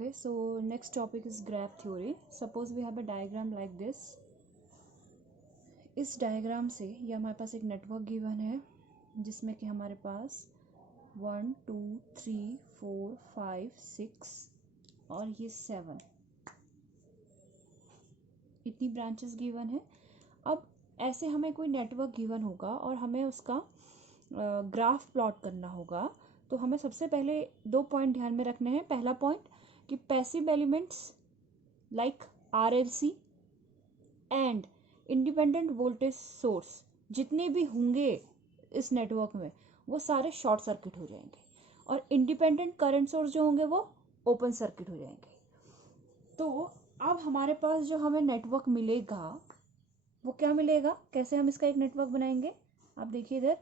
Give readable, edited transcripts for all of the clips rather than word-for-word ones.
Okay, so next topic is graph theory. Suppose we have a diagram like this. इस diagram से ये हमारे पास एक नेटवर्क गिवन है जिसमें कि हमारे पास 1 2 3 4 5 6 और ये 7 इतनी ब्रांचेस गिवन है। अब ऐसे हमें कोई नेटवर्क गिवन होगा और हमें उसका ग्राफ प्लॉट करना होगा, तो हमें सबसे पहले दो पॉइंट ध्यान में रखने हैं। पहला पॉइंट कि passive elements like RLC and independent voltage source जितने भी होंगे इस नेटवर्क में वो सारे शॉर्ट सर्किट हो जाएंगे और इंडिपेंडेंट करंट सोर्स जो होंगे वो ओपन सर्किट हो जाएंगे। तो अब हमारे पास जो हमें नेटवर्क मिलेगा वो क्या मिलेगा, कैसे हम इसका एक नेटवर्क बनाएंगे, आप देखिए इधर।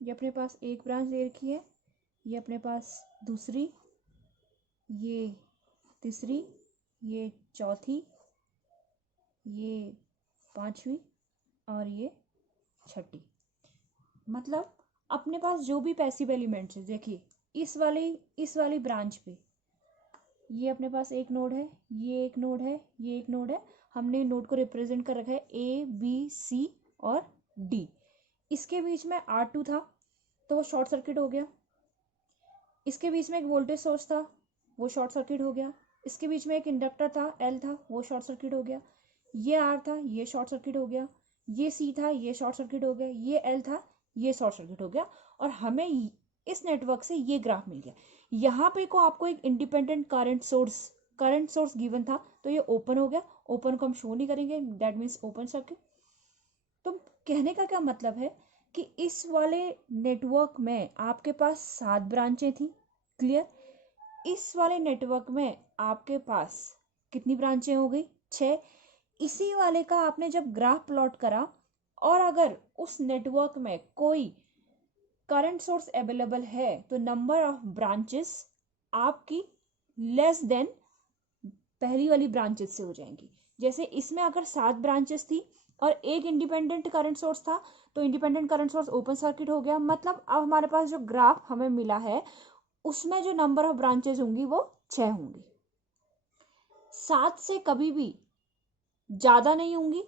ये अपने पास एक ब्रांच दे रखी है, ये अपने पास दूसरी, ये तीसरी, ये चौथी, ये पांचवी और ये छठी। मतलब अपने पास जो भी पैसिव एलिमेंट्स है, देखिए इस वाली ब्रांच पे ये अपने पास एक नोड है, ये एक नोड है, ये एक नोड है। हमने नोड को रिप्रेजेंट कर रखा है A B C और D। इसके बीच में R2 था तो वो शॉर्ट सर्किट हो गया। इसके बीच में एक वोल्टेज सोर्स था, वो शॉर्ट सर्किट हो गया। इसके बीच में एक इंडक्टर था, L था, वो शॉर्ट सर्किट हो गया। ये R था, ये शॉर्ट सर्किट हो गया। ये C था, ये शॉर्ट सर्किट हो गया। ये L था, ये शॉर्ट सर्किट हो गया। और हमें इस नेटवर्क से ये ग्राफ मिल गया। यहाँ पे को आपको एक इंडिपेंडेंट करंट सोर्स गिवन था, तो ये ओपन हो गया। ओपन को हम शो नहीं करेंगे, दैट मीन्स ओपन सर्किट। तो कहने का क्या मतलब है कि इस वाले नेटवर्क में आपके पास 7 ब्रांचें थी, क्लियर। इस वाले नेटवर्क में आपके पास कितनी ब्रांचें हो गई, 6। इसी वाले का आपने जब ग्राफ प्लॉट करा और अगर उस नेटवर्क में कोई करंट सोर्स अवेलेबल है तो नंबर ऑफ ब्रांचेस आपकी लेस देन पहली वाली ब्रांचेस से हो जाएंगी। जैसे इसमें अगर 7 ब्रांचेस थी और एक इंडिपेंडेंट करंट सोर्स था तो independent current source open circuit हो गया। मतलब अब हमारे पास जो ग्राफ हमें मिला है उसमें जो नंबर ऑफ ब्रांचेस होंगी वो 6 होंगी। 7 से कभी भी ज्यादा नहीं होंगी,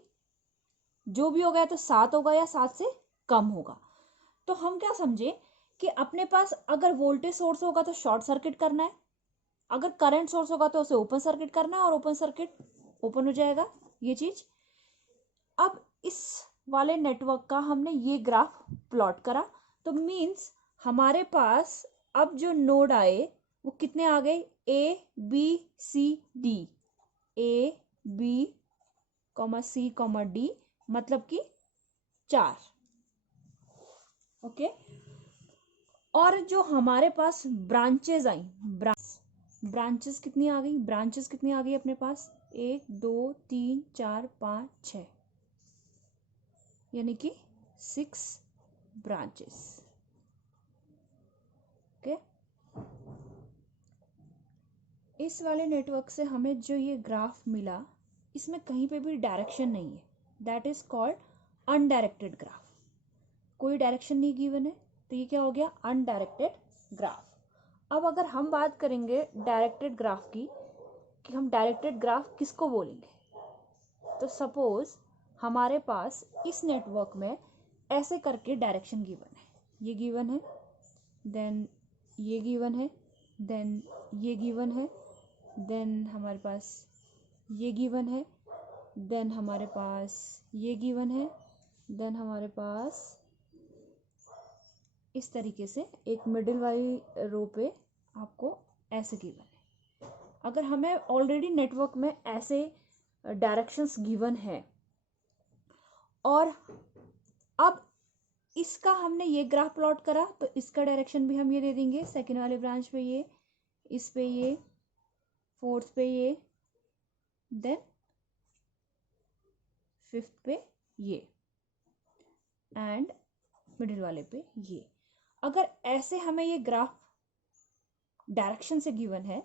जो भी होगा तो 7 होगा या 7 से कम होगा। तो हम क्या समझे कि अपने पास अगर वोल्टेज सोर्स होगा तो शॉर्ट सर्किट करना है, अगर करंट सोर्स होगा तो उसे ओपन सर्किट करना है और ओपन सर्किट ओपन हो जाएगा ये चीज। अब इस वाले नेटवर्क का हमने ये ग्राफ प्लॉट करा तो मींस हमारे पास अब जो नोड आए वो कितने आ गए, A B C D, A B, C, D, मतलब कि 4। ओके। और जो हमारे पास ब्रांचेस आई, ब्रांचेस कितनी आ गई अपने पास, 1 2 3 4 5 6, यानी कि 6 ब्रांचेस। ओके। इस वाले नेटवर्क से हमें जो ये ग्राफ मिला इसमें कहीं पे भी डायरेक्शन नहीं है, that is called undirected graph. कोई डायरेक्शन नहीं गिवन है तो ये क्या हो गया, अनडायरेक्टेड ग्राफ। अब अगर हम बात करेंगे डायरेक्टेड ग्राफ की कि हम डायरेक्टेड ग्राफ किसको बोलेंगे, तो सपोज हमारे पास इस नेटवर्क में ऐसे करके डायरेक्शन गिवन है, ये गिवन है, देन ये गिवन है, देन ये गिवन है, देन हमारे पास ये गिवन है, देन हमारे पास ये गिवन है, देन हमारे पास इस तरीके से एक मिडिल वाली रो पे आपको ऐसे गिवन है। अगर हमें ऑलरेडी नेटवर्क में ऐसे डायरेक्शंस गिवन है और अब इसका हमने ये ग्राफ प्लॉट करा तो इसका डायरेक्शन भी हम ये दे देंगे, सेकेंड वाले ब्रांच पे ये, इस पे ये, फोर्थ पे ये, देन फिफ्थ पे ये, एंड मिडिल वाले पे ये। अगर ऐसे हमें ये ग्राफ डायरेक्शन से गिवन है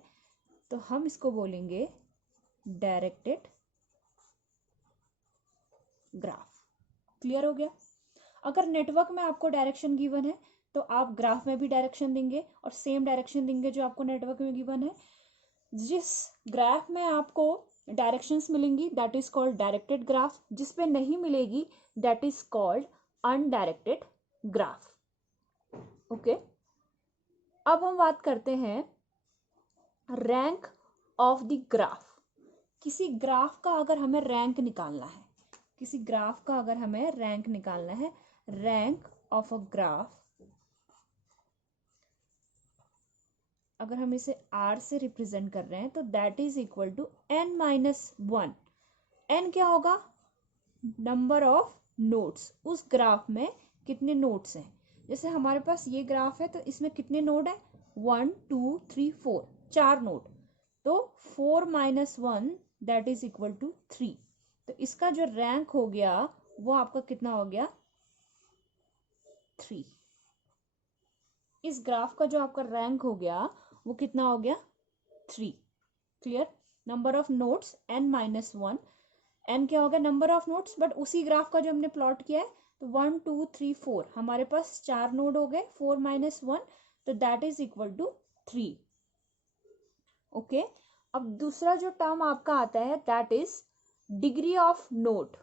तो हम इसको बोलेंगे डायरेक्टेड ग्राफ। क्लियर हो गया? अगर नेटवर्क में आपको डायरेक्शन गिवन है तो आप ग्राफ में भी डायरेक्शन देंगे और सेम डायरेक्शन देंगे जो आपको नेटवर्क में गिवन है। जिस ग्राफ में आपको डायरेक्शंस मिलेंगी that is called directed graph, जिस पे नहीं मिलेगी that is called undirected graph. Okay, अब हम बात करते हैं रैंक ऑफ द ग्राफ। किसी ग्राफ का अगर हमें रैंक निकालना है, किसी ग्राफ का अगर हमें रैंक निकालना है, रैंक ऑफ अ ग्राफ, अगर हम इसे R से रिप्रेजेंट कर रहे हैं तो that is equal to n-1। n क्या होगा? Number of nodes. उस ग्राफ में कितने नोड्स हैं? जैसे हमारे पास ये ग्राफ है तो इसमें कितने नोड है? 1 2 3 4, 4 नोड। तो 4 - 1 दैट इज इक्वल टू 3। तो इसका जो रैंक हो गया वो आपका कितना हो गया? 3। इस ग्राफ का जो आपका रैंक हो गया वो कितना हो गया? 3। Clear? Number of nodes n-1। n क्या हो गया? नंबर ऑफ नोड्स, बट उसी ग्राफ का जो हमने प्लॉट किया है तो 1 2 3 4 हमारे पास 4 नोड हो गए, 4 - 1 तो that is equal to 3। Okay, अब दूसरा जो टर्म आपका आता है that is degree of node.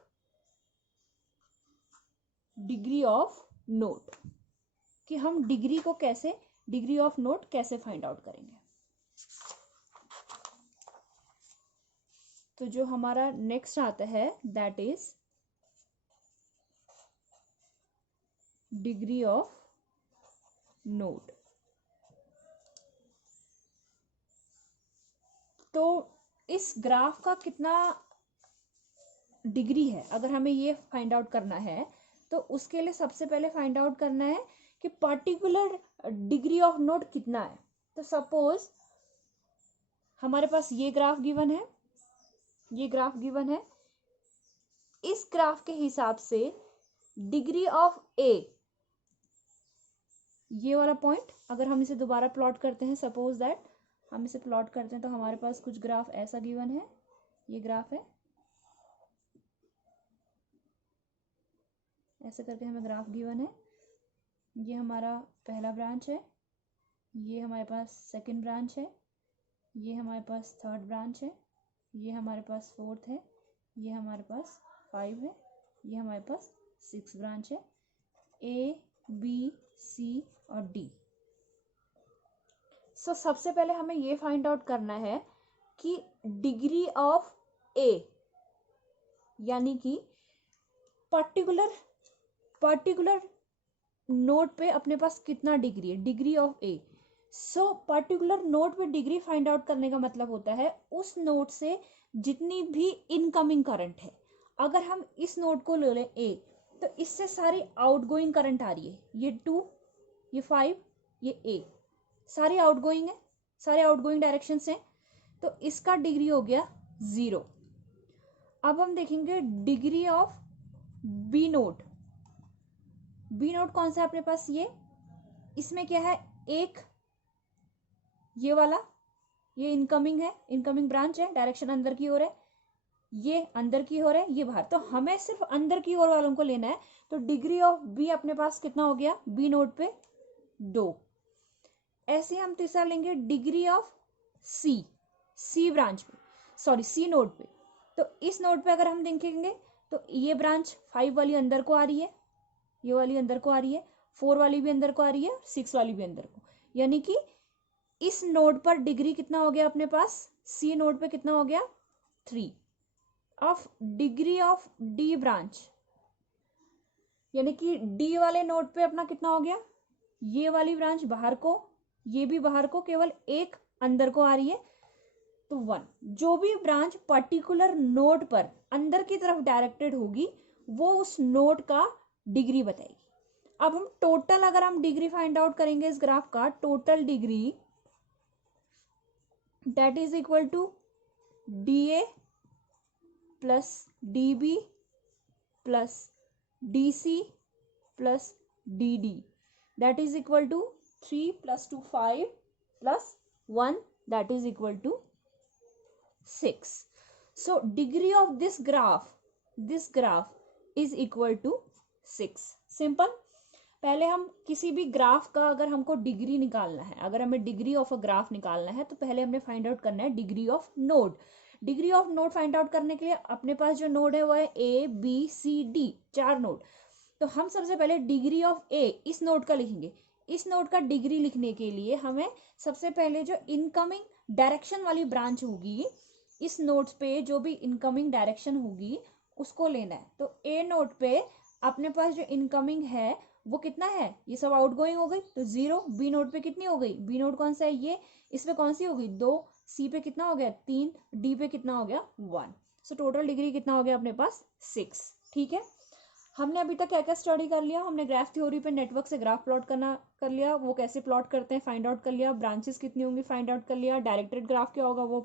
Degree of node कि हम डिग्री को कैसे, डिग्री ऑफ नोड कैसे फाइंड आउट करेंगे। तो जो हमारा नेक्स्ट आता है that is degree of node. तो इस ग्राफ का कितना डिग्री है अगर हमें ये फाइंड आउट करना है तो उसके लिए सबसे पहले फाइंड आउट करना है कि पर्टिकुलर डिग्री ऑफ नोड कितना है। तो सपोज हमारे पास ये ग्राफ गिवन है, ये ग्राफ गिवन है। इस ग्राफ के हिसाब से डिग्री ऑफ ए, ये वाला पॉइंट अगर हम इसे दोबारा प्लॉट करते हैं, सपोज दैट हम इसे प्लॉट करते हैं तो हमारे पास कुछ ग्राफ ऐसा गिवन है, ये ग्राफ है, ऐसे करके हमें ग्राफ गिवन है। ये हमारा पहला ब्रांच है, ये हमारे पास सेकंड ब्रांच है, ये हमारे पास थर्ड ब्रांच है, ये हमारे पास फोर्थ है, ये हमारे पास 5 है, ये हमारे पास 6 ब्रांच है, A B C और D। सो सबसे पहले हमें ये फाइंड आउट करना है कि डिग्री ऑफ A यानी कि पर्टिकुलर नोड पे अपने पास कितना डिग्री है, degree of A. So particular node पे डिग्री फाइंड आउट करने का मतलब होता है उस नोड से जितनी भी इनकमिंग करंट है। अगर हम इस नोड को ले लें ए तो इससे सारी आउटगोइंग करंट आ रही है, ये 2 ये 5 ये ए, सारी आउटगोइंग है, सारे आउटगोइंग डायरेक्शन से, तो इसका डिग्री हो गया 0। अब हम देखेंगे degree of B node. B node कौन सा है अपने पास? ये, इसमें क्या है? एक ये वाला, ये इनकमिंग है, इनकमिंग ब्रांच है, डायरेक्शन अंदर की ओर है, ये अंदर की ओर है, ये बाहर। तो हमें सिर्फ अंदर की ओर वालों को लेना है। तो डिग्री ऑफ बी अपने पास कितना हो गया? बी नोड पे 2। ऐसे हम तीसरा लेंगे degree of C, C branch पे, सॉरी सी नोड पे। तो इस नोड पे अगर हम देखेंगे तो ये ब्रांच 5 वाली अंदर को आ रही है, ये वाली अंदर को आ रही है, 4 वाली भी अंदर को आ रही है, 6 वाली भी अंदर को, यानी कि इस नोड पर डिग्री कितना हो गया अपने पास? सी नोड पे कितना हो गया? 3 of degree of D branch, यानी कि डी वाले नोड पे अपना कितना हो गया? ये वाली ब्रांच बाहर को, ये भी बाहर को, केवल एक अंदर को आ रही है, तो 1। जो भी ब्रांच पर्टिकुलर नोड पर अंदर की तरफ डायरेक्टेड होगी वो उस नोड का डिग्री बताएगी। अब हम टोटल, अगर हम डिग्री फाइंड आउट करेंगे इस ग्राफ का, total degree that is equal to DA plus DB plus DC plus DD, that is equal to 3 plus 2 5 plus 1, that is equal to 6. So degree of this graph is equal to 6. Simple. पहले हम किसी भी graph का अगर हमको degree निकालना है, अगर हमें डिग्री ऑफ अ ग्राफ निकालना है, तो पहले हमने फाइंड आउट करना है degree of node. Degree of node find out करने के लिए अपने पास जो नोड है वो है ABCD, 4 नोड। तो हम सबसे पहले डिग्री ऑफ A इस नोड का लिखेंगे। इस नोड का डिग्री लिखने के लिए हमें सबसे पहले जो इनकमिंग डायरेक्शन वाली ब्रांच होगी, इस नोड पे जो भी इनकमिंग डायरेक्शन होगी उसको लेना है। तो A नोड पे अपने पास जो इनकमिंग है वो कितना है, ये सब आउटगोइंग हो गई तो 0। बी नोड पे कितनी हो गई, बी नोड कौन सा है ये, इस पे कौन सी हो गई 2, सी पे कितना हो गया 3, डी पे कितना हो गया 1। सो टोटल डिग्री कितना हो गया अपने पास 6। ठीक है, हमने अभी तक क्या क्या स्टडी कर लिया, हमने ग्राफ थ्योरी पे नेटवर्क से ग्राफ प्लॉट करना कर लिया, वो कैसे प्लॉट करते हैं फाइंड आउट कर लिया, ब्रांचेस कितनी होंगी फाइंड आउट कर लिया, डायरेक्टेड ग्राफ क्या होगा वो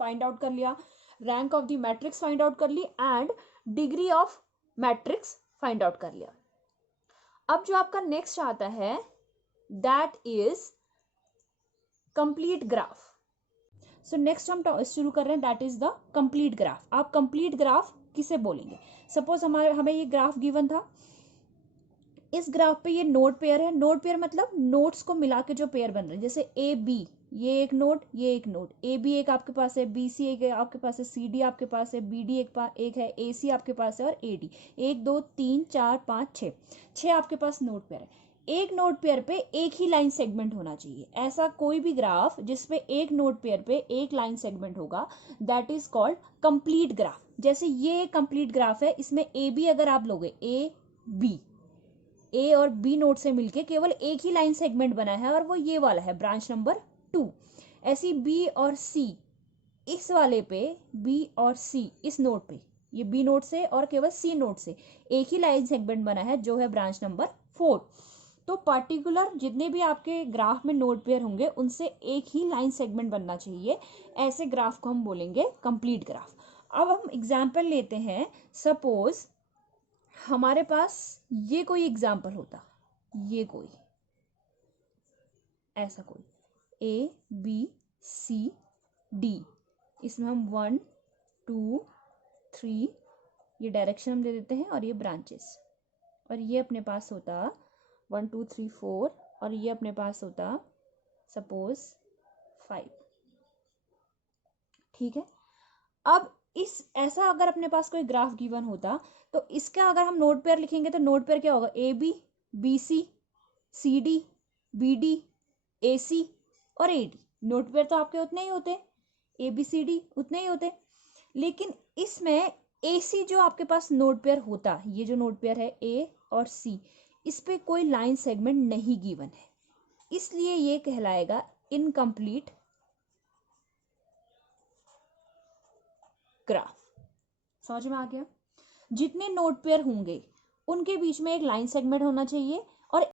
फाइंड आउट कर लिया, rank of the matrix find out कर ली, and degree of matrix find out कर लिया। अब जो आपका नेक्स्ट आता है that is complete graph. So next हम शुरू कर रहे हैं that is the complete graph. आप कंप्लीट ग्राफ किसे बोलेंगे, सपोज हमें ये ग्राफ गिवन था, इस ग्राफ पे ये नोड पेयर है। नोड पेयर मतलब नोड्स को मिला के जो पेयर बन रहे हैं, जैसे AB, ये एक नोड, ये एक नोड, AB एक आपके पास है, BC एक आपके पास है, CD आपके पास है, BD एक है, AC आपके पास है, और AD 1 2 3 4 5 6 आपके पास नोड पेयर है। एक नोड पेयर पे एक ही लाइन सेगमेंट होना चाहिए। ऐसा कोई भी ग्राफ जिसपे एक नोड पेयर पे एक लाइन सेगमेंट होगा that is called complete graph. जैसे ये कंप्लीट ग्राफ है, इसमें AB अगर आप लोगे A और B नोड से मिलके केवल एक ही लाइन सेगमेंट बना है और वो ये वाला है ब्रांच नंबर 2। ऐसी B और C इस वाले पे, B और C इस नोड पे, ये B नोड से और केवल C नोड से एक ही लाइन सेगमेंट बना है जो है ब्रांच नंबर 4। तो पर्टिकुलर जितने भी आपके ग्राफ में नोड पेयर होंगे उनसे एक ही लाइन सेगमेंट बनना चाहिए। ऐसे ग्राफ को हम बोलेंगे कंप्लीट ग्राफ। अब हम एग्जाम्पल लेते हैं, सपोज हमारे पास ये कोई एग्जाम्पल होता, ये कोई ऐसा कोई ABCD, इसमें हम 1 2 3 ये डायरेक्शन हम दे देते हैं और ये ब्रांचेस, और ये अपने पास होता 1 2 3 4 और ये अपने पास होता सपोज 5। ठीक है, अब इस ऐसा अगर अपने पास कोई ग्राफ गिवन होता तो इसका अगर हम नोड पेयर लिखेंगे तो नोड पेयर क्या होगा, AB BC CD BD AC और AD। नोड पेयर तो आपके उतने ही होते, ABCD उतने ही होते, लेकिन इसमें AC जो आपके पास नोड पेयर होता, ये जो नोड पेयर है A और C, इस पे कोई लाइन सेगमेंट नहीं गिवन है, इसलिए ये कहलाएगा इनकम्प्लीट ग्राफ। समझ में आ गया? जितने नोड पेयर होंगे उनके बीच में एक लाइन सेगमेंट होना चाहिए